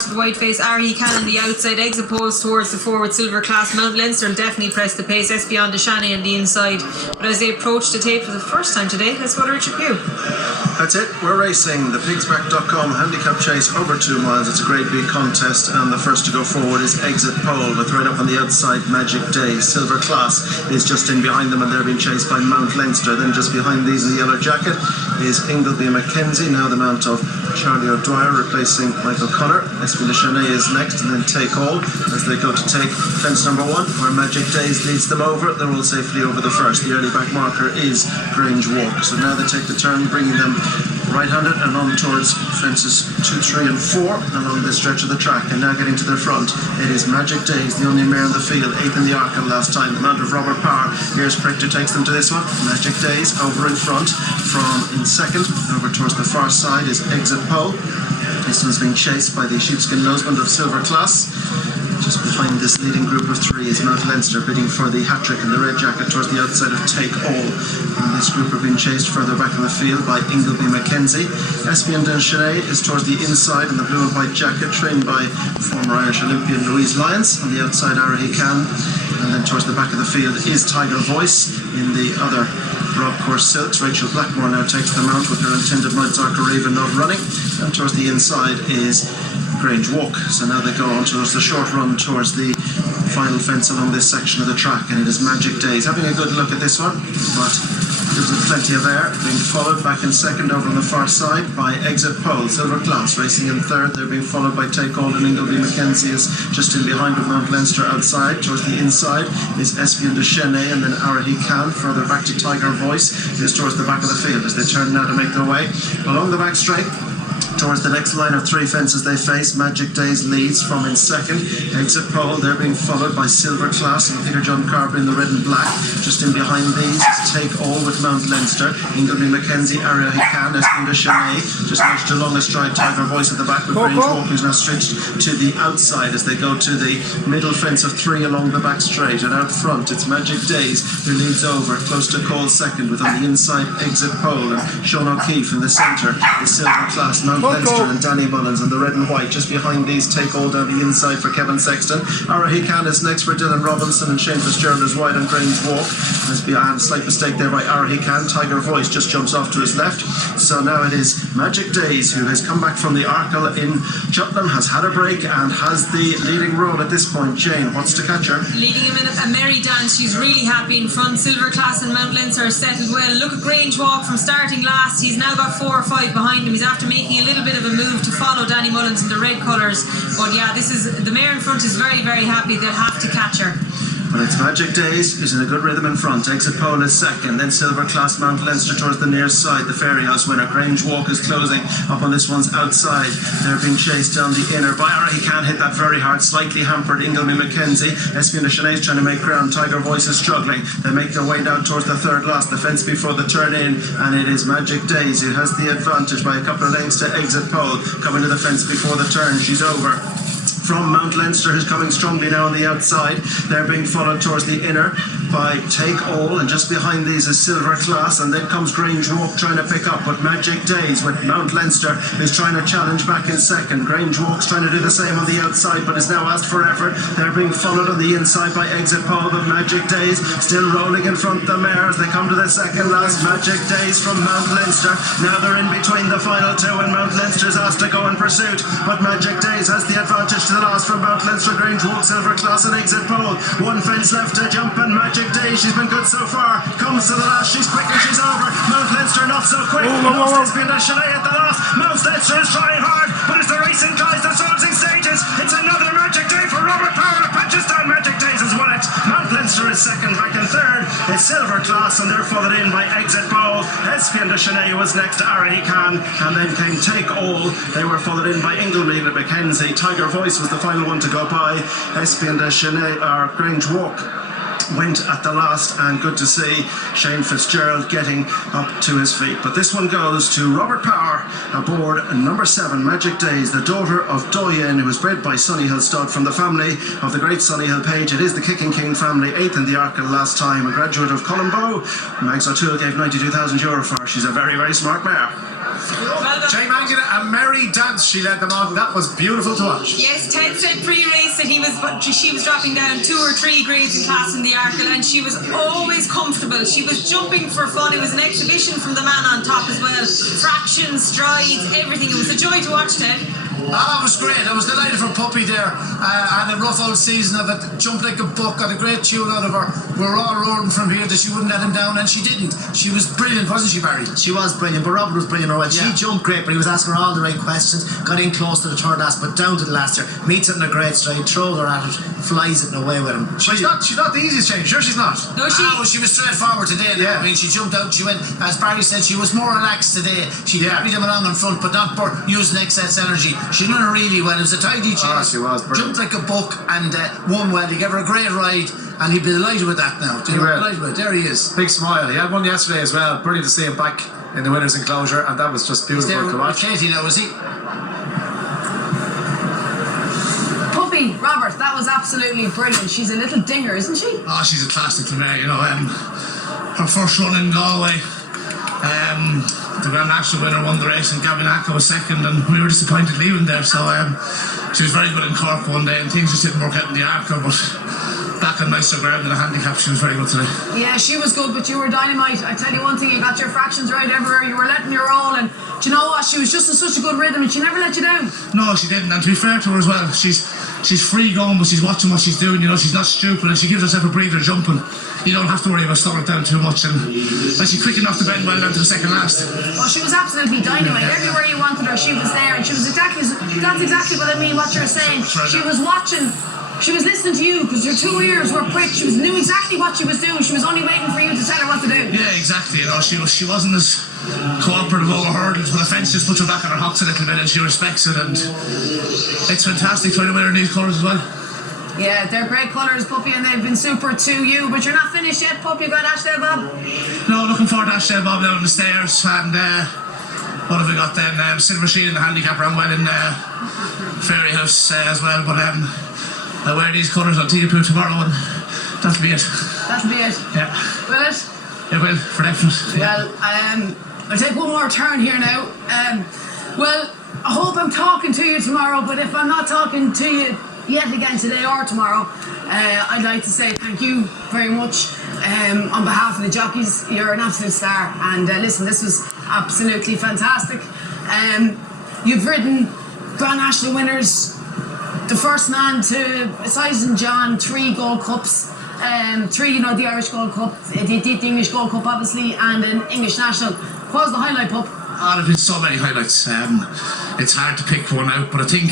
The whiteface RE can on the outside, exit poles towards the forward Sil Ver Klass. Mount Leinster will definitely press the pace. Espion de Shani on the inside. But as they approach the tape for the first time today, let's go to Richard Pugh. That's it, we're racing the pigsback.com Handicap Chase over 2 miles. It's a grade B contest, and the first to go forward is Exit Pole, with right up on the outside Magic Daze. Sil Ver Klass is just in behind them, and they're being chased by Mount Leinster. Then just behind these in the yellow jacket is Ingleby Mackenzie, now the mount of Charlie O'Dwyer, replacing Michael Connor. Espion de Shani is next, and then Take All as they go to take fence number 1, where Magic Daze leads them over. They're all safely over the first. The early back marker is Grange Walk. So now they take the turn, bringing them right-handed and on towards fences 2, 3 and 4 along this stretch of the track. And now getting to their front, it is Magic Daze, the only mare in the field, 8th in the Arkle last time. The mount of Robert Power. Here's Prichter takes them to this one. Magic Daze over in front. From in second over towards the far side is Exit Pole. This one's being chased by the sheepskin noseband of Sil Ver Klass. Just behind this leading group of 3 is Mount Leinster, bidding for the hat-trick in the red jacket towards the outside of Take All. And this group are being chased further back in the field by Ingleby Mackenzie. Espion de Shani is towards the inside in the blue and white jacket, trained by former Irish Olympian Louise Lyons. On the outside, RE Can. And then towards the back of the field is Tiger Voice in the other Rob Course Silks. Rachel Blackmore now takes the mount with her intended Mount Zarka Raven not running. And towards the inside is Grange Walk. So now they go on towards the short run towards the final fence along this section of the track, and it is Magic Daze having a good look at this one, but gives it plenty of air, being followed back in second over on the far side by Exit Pole. Sil Ver Klass racing in third. They're being followed by Take All, and Ingleby Mackenzie is just in behind with Mount Leinster outside. Towards the inside is Espion de Shani, and then RE Can. Further back to Tiger Voice is towards the back of the field as they turn now to make their way along the back straight. Towards the next line of 3 fences they face, Magic Daze leads from in second. Exit Pole, they're being followed by Sil Ver Klass and Peter John Carver in the red and black. Just in behind these is Take All with Mount Leinster. Ingleby Mackenzie, Aria Hican, Espion de Shani, just nudged along a stride. Tiger Voice at the back with Grange Walk, who's now stretched to the outside as they go to the middle fence of 3 along the back straight. And out front, it's Magic Daze who leads over, close to Cole second, with on the inside Exit Pole, and Sean O'Keefe in the centre is Sil Ver Klass, Mount Leinster and Danny Mullins, and the red and white just behind these Take All down the inside for Kevin Sexton. RE Can is next for Dylan Robinson, and Shane Fitzgerald is wide on Grange Walk. There's been a slight mistake there by RE Can. Tiger Voice just jumps off to his left. So now it is Magic Daze, who has come back from the Arkle in Cheltenham, has had a break and has the leading role at this point. Jane, what's to catch her? Leading him in a merry dance. She's really happy in front. Sil Ver Klass and Mount Leinster are settled well. Look at Grange Walk from starting last. He's now got 4 or 5 behind him. He's after making a little bit of a move to follow Danny Mullins in the red colours. But yeah, this is the mare in front is very, very happy. They'll have to catch her. Well, it's Magic Daze who's in a good rhythm in front. Exit Pole is second, then Sil Ver Klass, Mount Leinster towards the near side. The Fairy House winner. Grange Walk is closing up on this one's outside. They're being chased down the inner by He can't hit that very hard. Slightly hampered Ingleby Mackenzie. Espion de Shani is trying to make ground. Tiger Voice is struggling. They make their way down towards the third last, the fence before the turn in, and it is Magic Daze who has the advantage by a couple of lengths to Exit Pole. Coming to the fence before the turn, she's over. From Mount Leinster, who's coming strongly now on the outside. They're being followed towards the inner by Take All, and just behind these is Sil Ver Klass, and then comes Grange Walk trying to pick up, but Magic Daze with Mount Leinster is trying to challenge back in second. Grange Walk's trying to do the same on the outside, but is now asked for effort. They're being followed on the inside by Exit Pole, but Magic Daze still rolling in front of the mare as they come to the second last. Magic Daze from Mount Leinster. Now they're in between the final 2, and Mount Leinster's asked to go in pursuit, but Magic Daze has the advantage to the last from Mount Leinster. Grange Walk, Sil Ver Klass and Exit Pole. 1 fence left to jump, and Magic Daze, she's been good so far, comes to the last. She's quick and she's over. Mount Leinster not so quick. Espion de Shani at the last. Mount Leinster is trying hard, but as the racing guys, the closing stages, it's another Magic Day for Robert Power. Punchestown Magic Daze has won it. Mount Leinster is second. Back in third is Sil Ver Klass, and they're followed in by Exit Pole. Espion de Shani was next to RE Can, and then came Take All. They were followed in by Ingleby Mackenzie. Tiger Voice was the final one to go by. Espion de Shani, or Grange Walk, went at the last, and good to see Shane Fitzgerald getting up to his feet. But this one goes to Robert Power aboard number 7, Magic Daze, the daughter of Doyen, who was bred by Sunnyhill stud from the family of the great Sunnyhill Page. It is the Kicking King family, 8th in the Arkle last time, a graduate of Colombo. Mags O'Toole gave €92,000 for her. She's a very, very smart mare. Well done. Jay Mangan, a merry dance she led them on. That was beautiful to watch. Yes, Ted said pre-race that she was dropping down 2 or 3 grades in class in the Arkle, and she was always comfortable. She was jumping for fun. It was an exhibition from the man on top as well. Fractions, strides, everything. It was a joy to watch, Ted. Ah, it was great. I was delighted for Puppy there. Had a rough old season of it. Jumped like a buck. Got a great tune out of her. We're all roaring from here that she wouldn't let him down, and she didn't. She was brilliant, wasn't she, Barry? She was brilliant, but Robert was brilliant. Right? Yeah. She jumped great, but he was asking her all the right questions. Got in close to the third last, but down to the last year. Meets it in a great stride, throws her at it, flies it and away with him. She's not the easiest change. Sure, she's not. No, she. Well, she was straightforward today. Yeah. I mean, she jumped out. She went, as Barry said, she was more relaxed today. She carried him along in front, but not for using excess energy. She done it really well. It was a tidy chase. Oh, she was brilliant. Jumped like a buck and won well. He gave her a great ride, and he'd be delighted with that now. Delighted with it. There he is. Big smile. He had one yesterday as well. Brilliant to see him back in the winners' enclosure, and that was just beautiful to watch. Katie now, is he? Puppy, Robert, that was absolutely brilliant. She's a little dinger, isn't she? Oh, she's a classic to me, you know. Her first run in Galway, the Grand National winner won the race, and Gavin Atco was second, and we were disappointed leaving there. So she was very good in Cork one day, and things just didn't work out in the Arco, but back on nicer ground in the handicap, she was very good today. Yeah, she was good, but you were dynamite. I tell you one thing, you got your fractions right everywhere. You were letting your roll, and do you know what? She was just in such a good rhythm, and she never let you down. No, she didn't, and to be fair to her as well, she's free going, but she's watching what she's doing, you know. She's not stupid, and she gives herself a breather jumping. You don't have to worry about slowing it down too much, and she's quick enough to bend well down to the second last. Oh, she was absolutely dynamite. Everywhere you wanted her, she was there, and she was that's exactly what I mean, what you're saying. She was watching. She was listening to you because your 2 ears were pricked. She knew exactly what she was doing. She was only waiting for you to tell her what to do. Yeah, exactly. You know, she wasn't as cooperative over hurdles, but the fence just puts her back on her hocks a little bit, and she respects it. And it's fantastic trying to win her in these colours as well. Yeah, they're great colours, Puppy, and they've been super to you. But you're not finished yet, Puppy. You got Ashdale Bob? No, looking forward to Ashdale Bob down the stairs, and what have we got then? Silver Shield in the handicap ran well in Fairy House as well, but I wear these colours on Teapoo tomorrow, and that'll be it. That'll be it. Yeah. Will it? It will, for definite. Well, I'll take one more turn here now. Well, I hope I'm talking to you tomorrow, but if I'm not talking to you yet again today or tomorrow, I'd like to say thank you very much on behalf of the jockeys. You're an absolute star, and listen, this was absolutely fantastic. You've ridden Grand National winners, the first man to, aside from John, 3 Gold Cups, 3, you know, the Irish Gold Cup, the English Gold Cup obviously, and an English National. What was the highlight, Pup? Oh, there's been so many highlights. It's hard to pick one out, but I think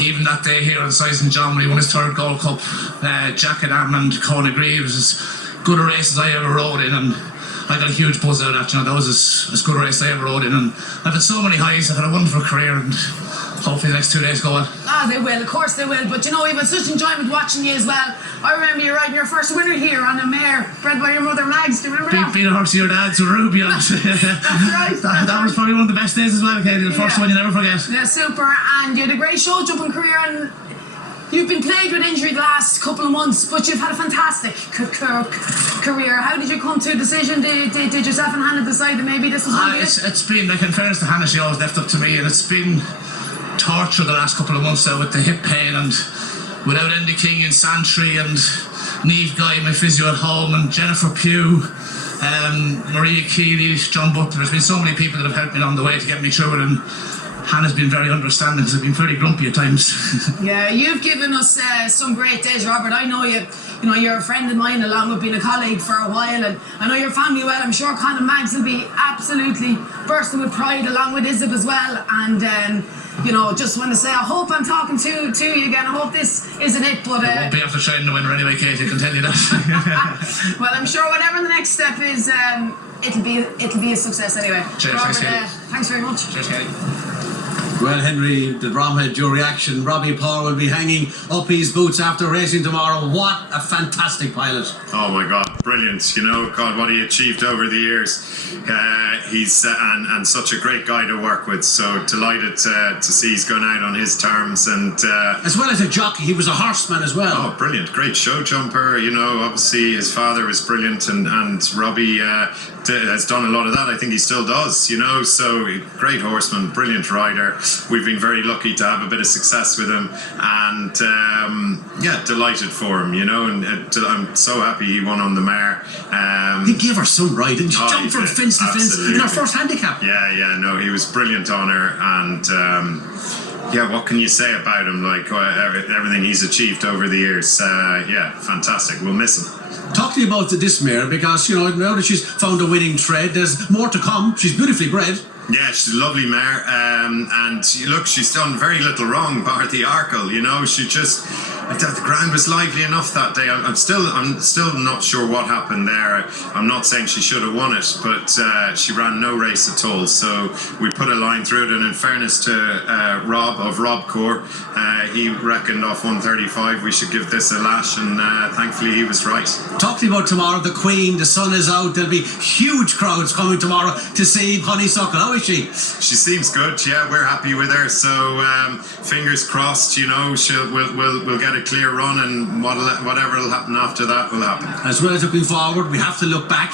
even that day here on St. John when he won his 3rd Gold Cup, Jack and Armand, Conor Greaves, as good a race as I ever rode in, and I got a huge buzz out of that. You know, that was as good a race I ever rode in, and I've had so many highs. I've had a wonderful career, and hopefully the next 2 days go well. Ah, they will, of course they will. But you know, we've had such enjoyment watching you as well. I remember you riding your first winner here on a mare bred by your mother Mags. Do you remember that? Beat a horse of your dad's Ruby on it. That's right. That was probably one of the best days as well, Katie. The first one you never forget. Yeah, super. And you had a great show jumping career, and you've been plagued with injury the last couple of months, but you've had a fantastic career. How did you come to a decision? Did yourself and Hannah decide that maybe this was going to be it? It's been, like, in fairness to Hannah, she always left up to me, and it's been torture the last couple of months now with the hip pain, and without Andy King and Santry and Niamh Guy, my physio at home, and Jennifer Pugh, Maria Keeley, John Butler. There's been so many people that have helped me along the way to get me through it, and Hannah's been very understanding because I've been very grumpy at times. Yeah, you've given us some great days, Robert. I know you. You know, you're a friend of mine along with being a colleague for a while, and I know your family well. I'm sure Conor Mags will be absolutely bursting with pride along with Izzy as well. And you know, just want to say I hope I'm talking to you again. I hope this isn't it, but I won't be after trying to win her anyway, Kate, I can tell you that. Well, I'm sure whatever the next step is, it'll be a success anyway. Cheers, Robert, thanks, Katie. thanks very much. Cheers, Katie. Well, Henry, the Bromhead, your reaction. Robbie Paul will be hanging up his boots after racing tomorrow. What a fantastic pilot. Oh my God, brilliant. You know, God, what he achieved over the years. He's and such a great guy to work with. So delighted to see he's gone out on his terms. And as well as a jockey, he was a horseman as well. Oh, brilliant. Great show jumper. You know, obviously his father was brilliant, and Robbie has done a lot of that. I think he still does, you know. So great horseman, brilliant rider. We've been very lucky to have a bit of success with him, and yeah, delighted for him, you know. And I'm so happy he won on the mare. He gave her some ride, didn't she? Oh, Jumped from fence to fence in her first handicap. Yeah, no, he was brilliant on her, and yeah, what can you say about him? Like everything he's achieved over the years. Yeah, fantastic. We'll miss him. Talk to me about this mare, because you know, now that she's found a winning thread, there's more to come. She's beautifully bred. Yeah, she's a lovely mare, and look, she's done very little wrong bar the Arkle, you know. She just, the ground was lively enough that day. I'm still not sure what happened there. I'm not saying she should have won it, but she ran no race at all. So we put a line through it, and in fairness to Rob of Robcore, he reckoned off 135 we should give this a lash, and thankfully he was right. Talk to me about tomorrow. The Queen, the sun is out. There'll be huge crowds coming tomorrow to see Honeysuckle. How is she? She seems good. Yeah, we're happy with her. So fingers crossed. You know, we'll get a clear run, and whatever will happen after that will happen. As well as looking forward, we have to look back.